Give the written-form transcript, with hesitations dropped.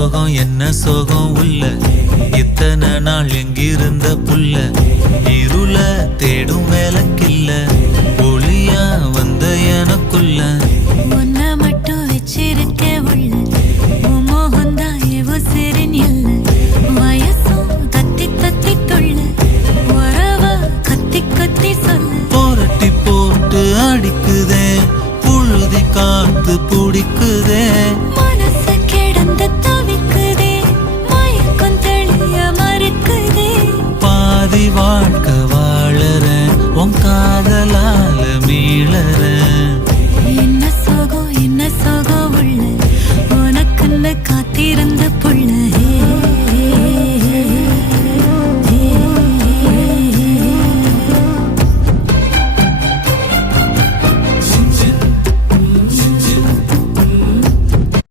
சோகம் என்ன சோகம் உள்ள இத்தனை நாள் எங்கிருந்த புல்ல இருள தேடும் வேலைக்கில்ல ஒளியா வந்த எனக்குள்ள உன்னை மட்டும் வச்சிருக்க உள்ள